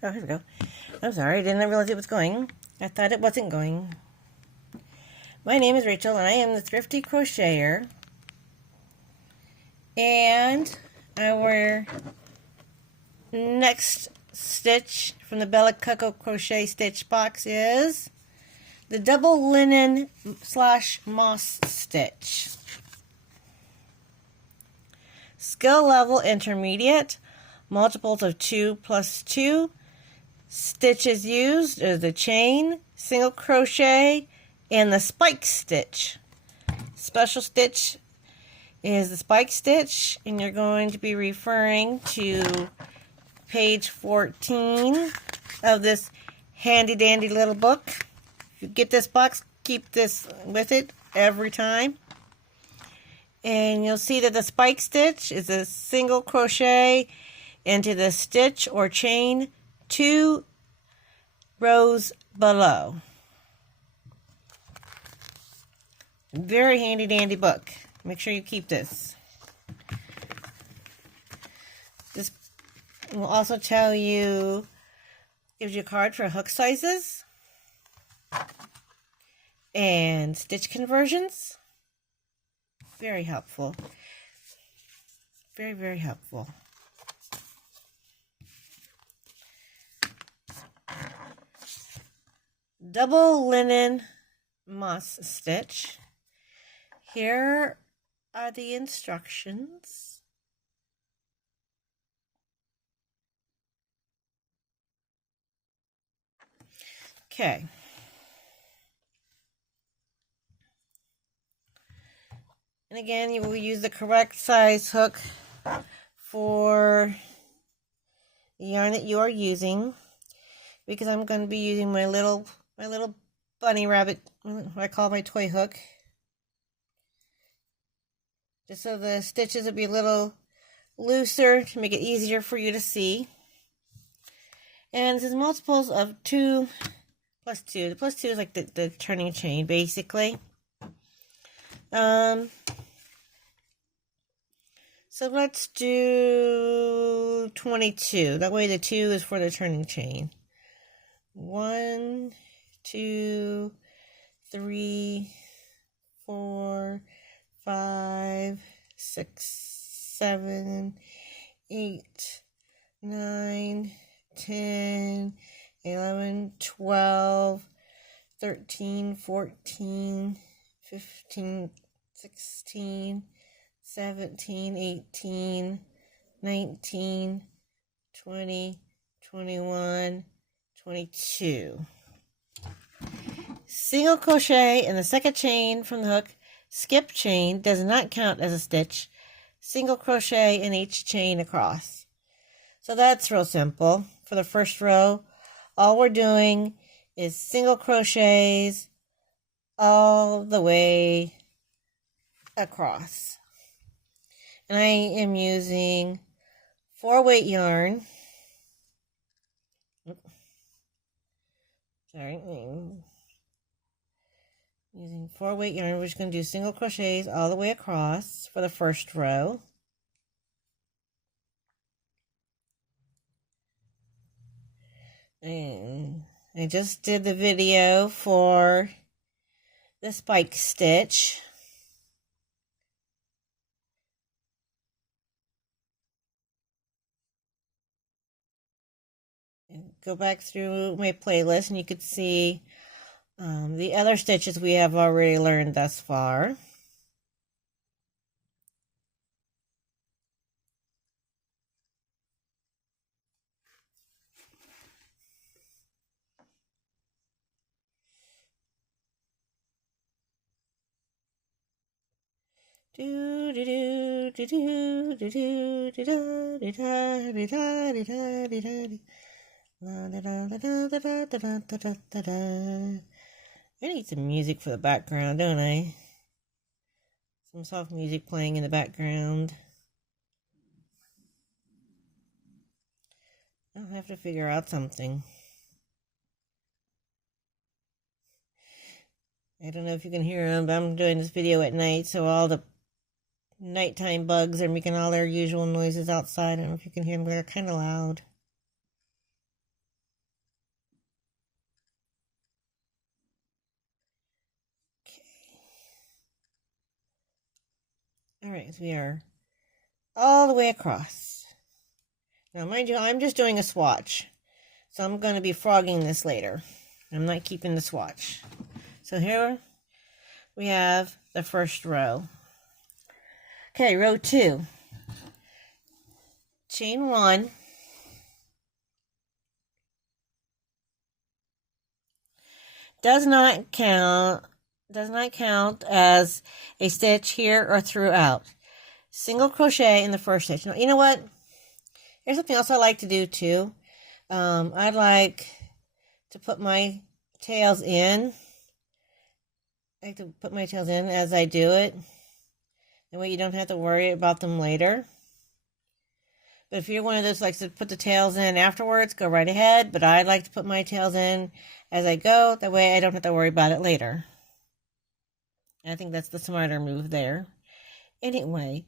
Oh, here we go. I'm sorry, I didn't realize it was going. I thought it wasn't going. My name is Rachel, and I am the Thrifty Crocheter. And our next stitch from the Bella Coco Crochet Stitch box is the double linen / moss stitch. Skill level intermediate, multiples of 2 plus 2. Stitches used are the chain, single crochet, and the spike stitch. Special stitch is the spike stitch, and you're going to be referring to page 14 of this handy dandy little book. If you get this box, keep this with it every time. And you'll see that the spike stitch is a single crochet into the stitch or chain 2 rows below. Very handy dandy book. Make sure you keep this. This will also tell you, gives you a card for hook sizes and stitch conversions. Very helpful. Very, very helpful. Double linen moss stitch. Here are the instructions. Okay. And again, you will use the correct size hook for the yarn that you are using, because I'm going to be using my little bunny rabbit, what I call my toy hook, just so the stitches will be a little looser to make it easier for you to see. And this is multiples of 2 plus 2. The plus 2 is like the turning chain, basically. So let's do 22. That way the 2 is for the turning chain. 1, 2, 3, 4, 5, 6, 7, 8, 9, 10, 11, 12, 13, 14, 15, 16, 17, 18, 19, 20, 21, 22. Single crochet in the second chain from the hook. Skip chain does not count as a stitch. Single crochet in each chain across. So that's real simple. For the first row, all we're doing is single crochets all the way across. And I am using 4-weight yarn. Sorry. Using 4-weight yarn, we're just going to do single crochets all the way across for the first row. And I just did the video for the spike stitch. And go back through my playlist and you could see the other stitches we have already learned thus far. I need some music for the background, don't I? Some soft music playing in the background. I'll have to figure out something. I don't know if you can hear them, but I'm doing this video at night, so all the nighttime bugs are making all their usual noises outside. I don't know if you can hear them, they're kind of loud. Alright, so we are all the way across. Now mind you, I'm just doing a swatch. So I'm going to be frogging this later. I'm not keeping the swatch. So here we have the first row. Okay, row 2. Chain 1. Does not count as a stitch here or throughout. Single crochet in the first stitch. Now, you know what? Here's something else I like to do too. I like to put my tails in. I like to put my tails in as I do it. That way you don't have to worry about them later. But if you're one of those likes to put the tails in afterwards, go right ahead. But I like to put my tails in as I go. That way I don't have to worry about it later. I think that's the smarter move there. Anyway,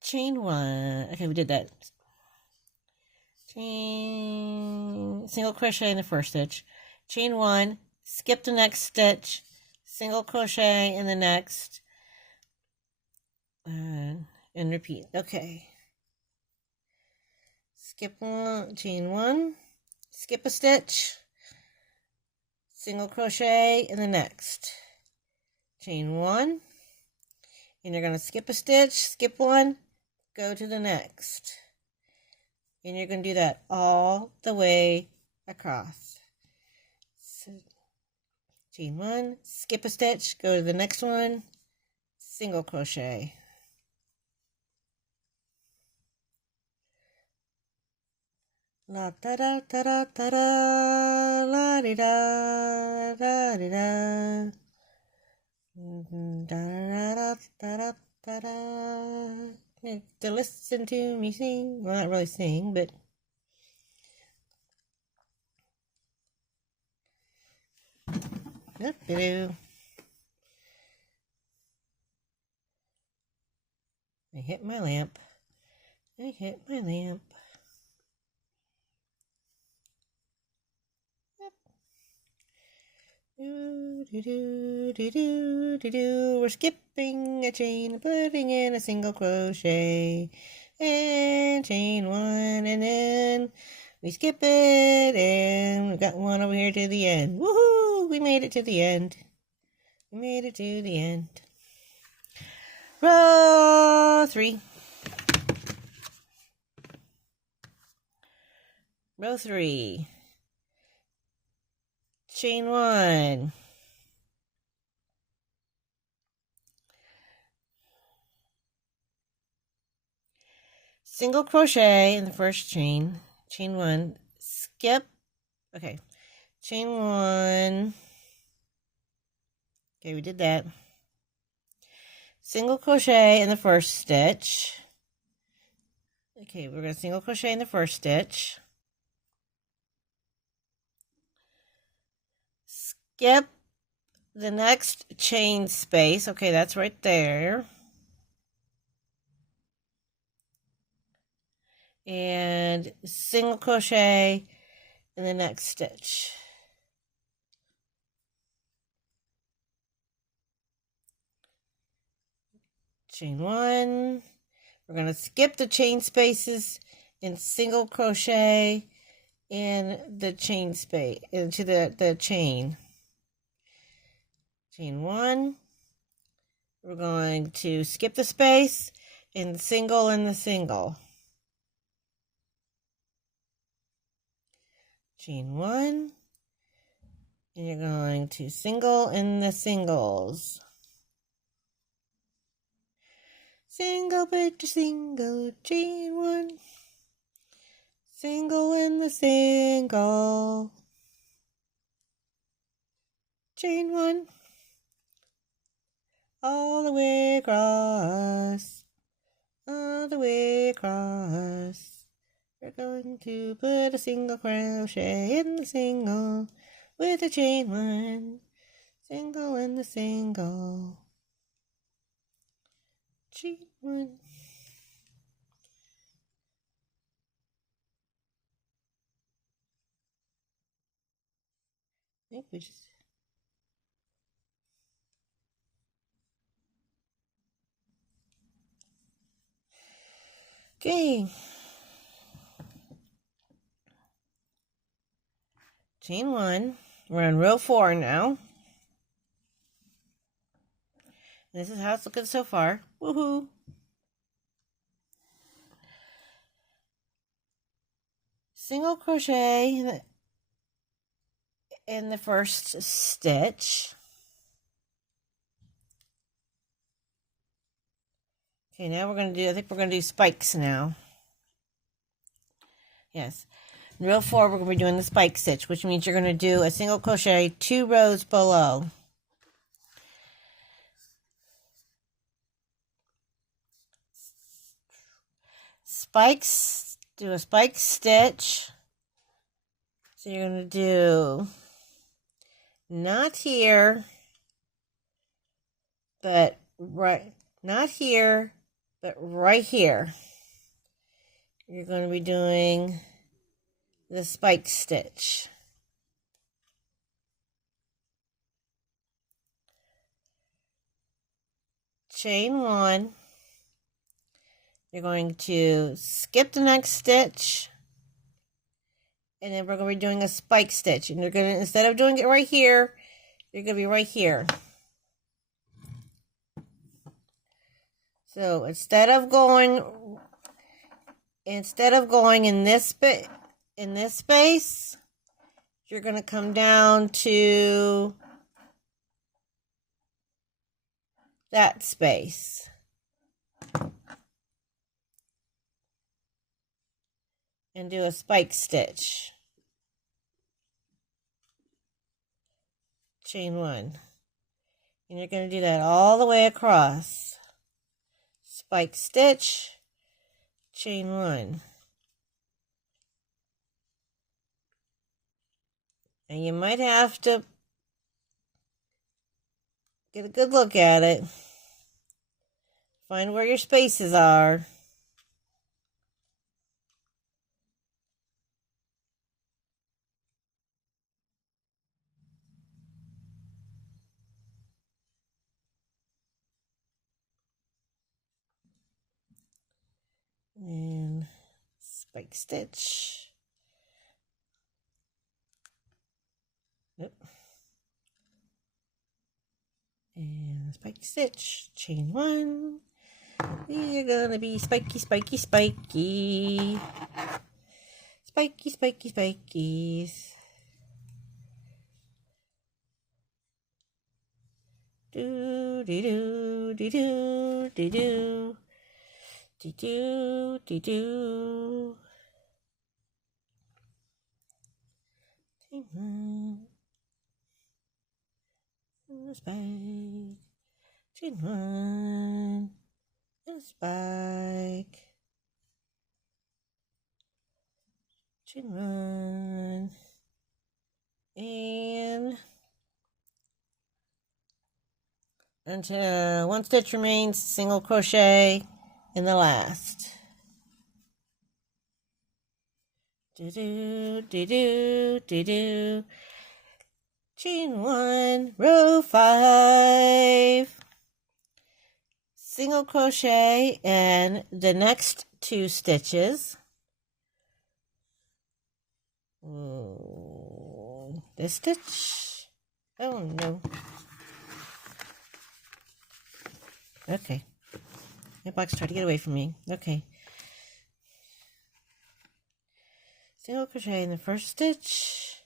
chain 1. Okay, we did that. Single crochet in the first stitch. Chain 1. Skip the next stitch. Single crochet in the next. And repeat. Okay. Skip 1, chain 1, skip a stitch, single crochet in the next, chain 1, and you're going to skip a stitch, skip 1, go to the next, and you're going to do that all the way across. So, chain 1, skip a stitch, go to the next one, single crochet. La da da da da da da, la di da da di da, da da da da da. To listen to me sing, well, not really sing, but I hit my lamp. I hit my lamp. We're skipping a chain, putting in a single crochet, and chain 1, and then we skip it, and we got one over here to the end. Woohoo! We made it to the end. We made it to the end. Row 3. Row 3. Chain 1. Single crochet in the first chain. Chain 1. Skip. Okay. Chain 1. Okay, we did that. Single crochet in the first stitch. Okay, we're going to single crochet in the first stitch. Skip the next chain space. Okay, that's right there. And single crochet in the next stitch. Chain 1. We're going to skip the chain spaces and single crochet in the chain space, into the chain. Chain 1. We're going to skip the space and single in the single. Chain 1. And you're going to single in the singles. Single picture, single, chain 1. Single in the single. Chain 1. All the way across. All the way across. We're going to put a single crochet in the single with a chain 1. Single in the single. Chain 1. I think we just... Okay. Chain 1. We're on row 4 now. This is how it's looking so far. Woohoo! Single crochet in the first stitch. Okay, now we're going to do, I think we're going to do spikes now. Yes. In row 4, we're going to be doing the spike stitch, which means you're going to do a single crochet 2 rows below. Spikes, do a spike stitch. So you're going to do not here, but right, not here, but right here. You're going to be doing the spike stitch. Chain 1. You're going to skip the next stitch, and then we're going to be doing a spike stitch. And you're going to, instead of doing it right here, you're going to be right here. So instead of going in this space, you're going to come down to that space. And do a spike stitch. Chain 1. And you're going to do that all the way across. Spike stitch, chain 1. And you might have to get a good look at it. Find where your spaces are. And spike stitch. Nope. And spike stitch, chain 1. We're gonna be spiky, spiky, spiky. Spiky, spiky, spikies. Do, dee, do, dee, do, dee, do. Dee, do, dee, do. Chain 1. And a spike. Chain 1. And a spike. Chain 1. And until 1 stitch remains, single crochet in the last. Do do do do do do. Chain 1, row 5. Single crochet in the next 2 stitches. This stitch. Oh no. Okay. My box tried to get away from me. Okay. Single crochet in the first stitch,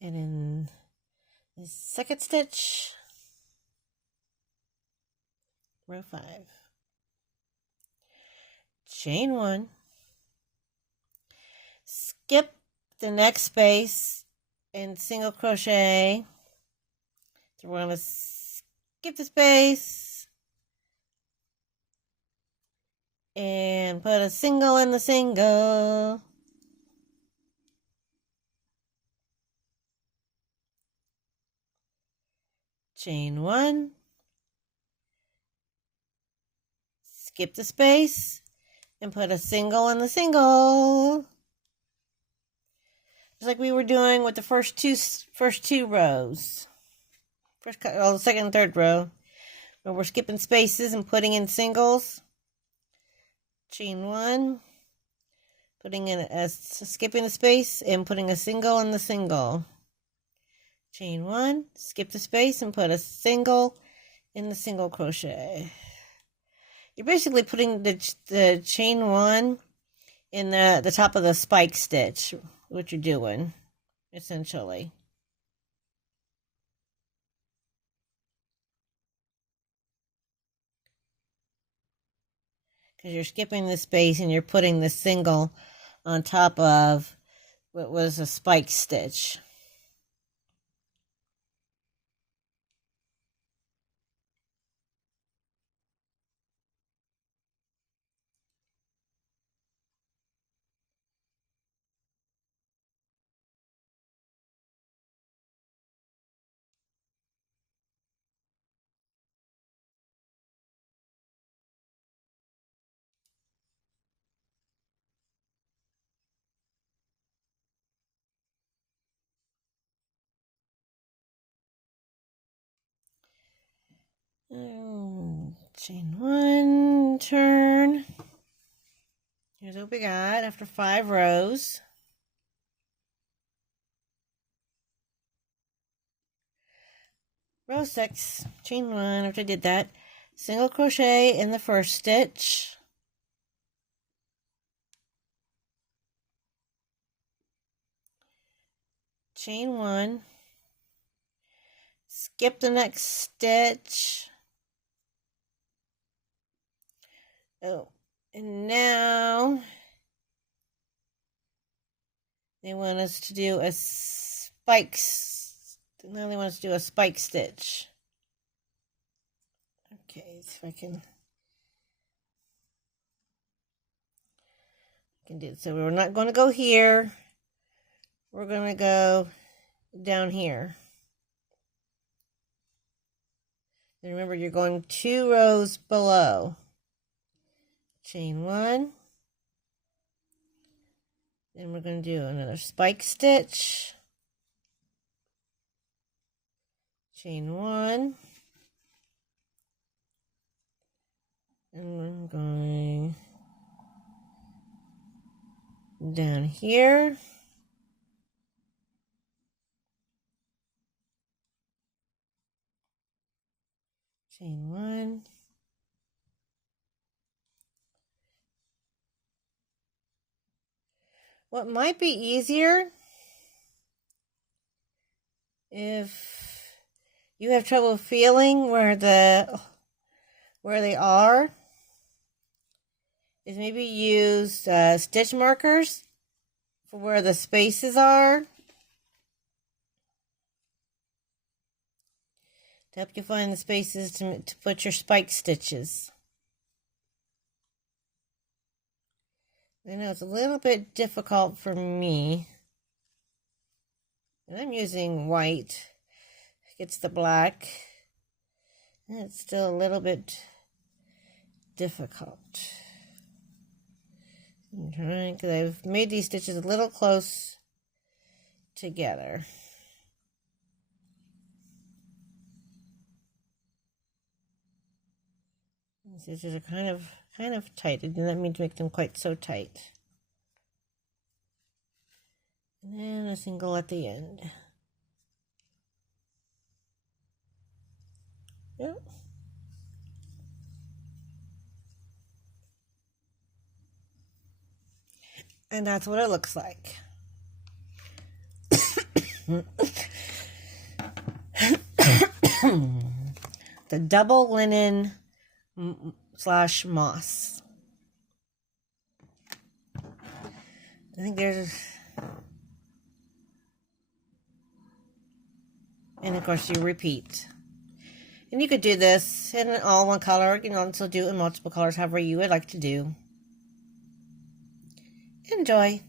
and in the second stitch, row 5. Chain 1. Skip the next space and single crochet. So we're going to skip the space and put a single in the single. Chain 1. Skip the space and put a single in the single. Just like we were doing with the first two rows. The second and third row. Where we're skipping spaces and putting in singles. chain 1, putting in skipping the space and putting a single in the single. Chain 1, skip the space and put a single in the single crochet. You're basically putting the chain 1 in the top of the spike stitch, what you're doing, essentially. Because you're skipping the space and you're putting the single on top of what was a spike stitch. Chain 1, turn. Here's what we got after 5 rows. Row 6, chain 1, after I did that, single crochet in the first stitch. Chain 1, skip the next stitch. Oh, and now they want us to do a spike. Now they want us to do a spike stitch. Okay, so if I can do it. So we're not going to go here. We're going to go down here. And remember, you're going 2 rows below. Chain 1. Then we're going to do another spike stitch. Chain 1. And I'm going down here. Chain 1. What might be easier if you have trouble feeling where they are is maybe use stitch markers for where the spaces are to help you find the spaces to put your spike stitches. I know it's a little bit difficult for me, and I'm using white against the black, and it's still a little bit difficult. I'm trying, because I've made these stitches a little close together. These stitches are kind of tight. I didn't mean to make them quite so tight. And then a single at the end. Yep. And that's what it looks like. The double linen / moss. I think there's, and of course you repeat. And you could do this in all one color. You can also do it in multiple colors, however you would like to do. Enjoy.